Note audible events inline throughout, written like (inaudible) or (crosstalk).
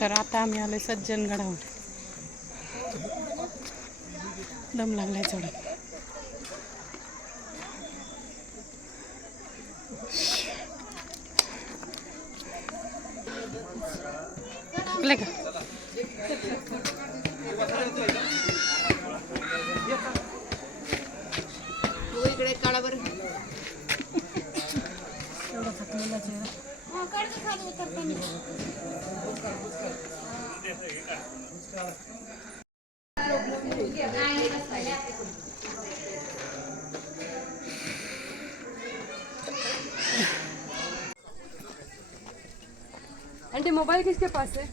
तर आता आम्ही आलोय सज्जनगडावर दम लागलाय चढून. लागलंय का? हो इकडे काढा बरं. की खाली उतरताना. आंटी मोबाइल किसके पास है?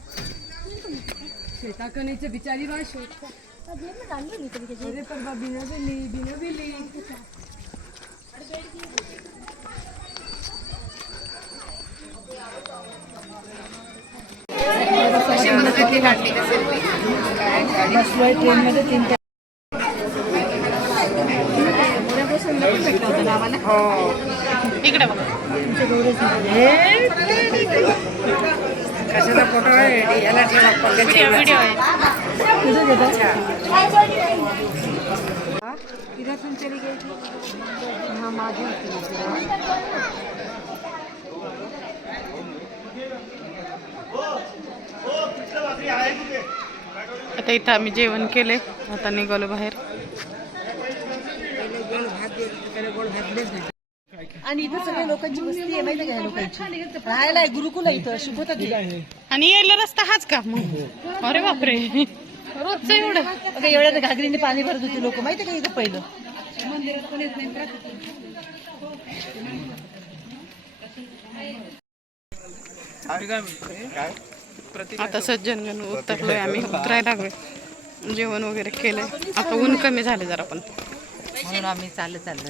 श्वेता का नीचे बिचारी बात श्वेता। अरे पर बा बिना भी ली बिना भी इकडे बघा. कशाचा फोटो आहे? याला ठेवा व्हिडिओ व्हिडिओ आहे. किधर सुन चली गई थी हाँ माधुरी आता इथं आम्ही जेवण केले. आता निघालो बाहेर. आणि इथं सगळ्या लोकांची वस्ती आहे माहिती का ह्या लोकांची? राहायला आहे गुरुकुल आहे इथं शिकवतात ते. आणि यायला रस्ता हाच का? मग. अरे बापरे. रोजचं एवढं. अगं एवढ्या घागरीने पाणी भरत होते लोक. माहिती का इथं पहिलं? आता सज्जनगण उतरलोय आम्ही उतरायला लागलोय. जेवण वगैरे केलंय. आता ऊन कमी झाले जरा पण. म्हणून आम्ही चालत चाललो.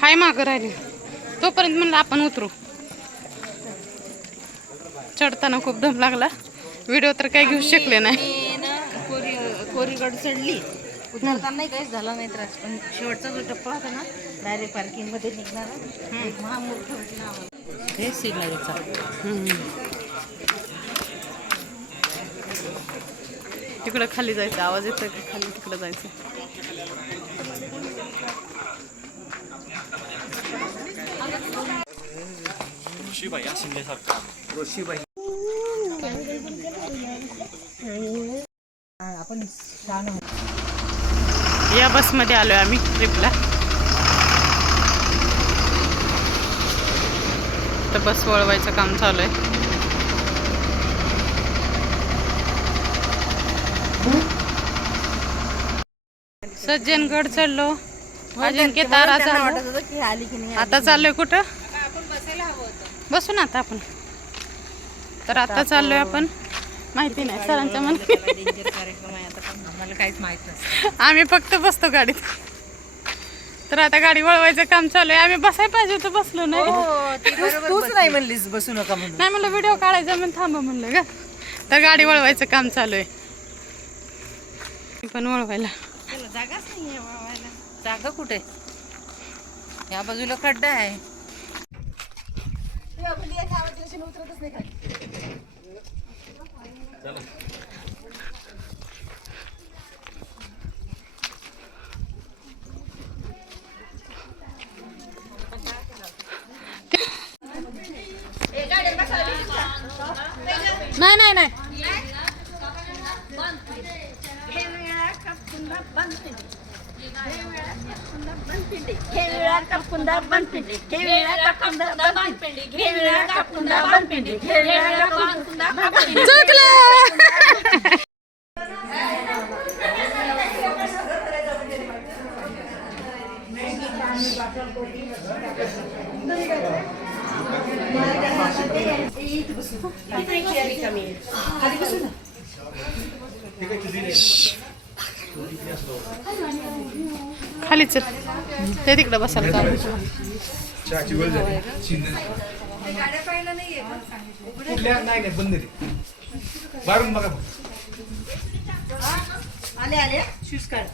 हाय मागं राहिले. तोपर्यंत म्हणलं आपण उतरू. चढताना खूप दम लागला. व्हिडिओ तर काही घेऊ शकले नाही. मी ना कोरी कोरीगड चढली. उतरताना काहीच झाला नाही त्रास. पण शेवटचा जो टप्पा होता ना डायरेक्ट पार्किंगमध्ये निघणार महामूर्ख हे सिग्नलचा तिकडं खाली जायचं आवाज येतोय का खाली? तिकडं जायचं. आपण या बसमध्ये आलोय आम्ही ट्रिपला. तर बस वळवायचं काम चालू आहे. सज्जनगड चढलो अजिंक्य तारा त्यांना झालो वाटत होतं की आली की नाही आता चाललोय कुठं? बसू ना आता आपण. तर आता चाललोय आपण माहिती नाही सरांच्या मन (laughs) आम्ही फक्त बसतो गाडीत. तर आता गाडी वळवायचं काम चालू आहे. आम्ही बसायला पाहिजे होतं बसलो नाही. तूच- तूच नाही म्हणलीस बसू नका म्हणून. नाही म्हणलं व्हिडिओ काढायचा म्हणून थांबा म्हणलं का तर गाडी वळवायचं काम चालू आहे. पण वळवायला. जागाच नाही आहे वावायला. जागा कुठे? या बाजूला खड्डा आहे. नाही नाही नाही. चुकलं. खाली चल. ते तिकडे बसायला चालू कुठल्या? नाही नाही बंद बारून बघा आले आले. शूज काढ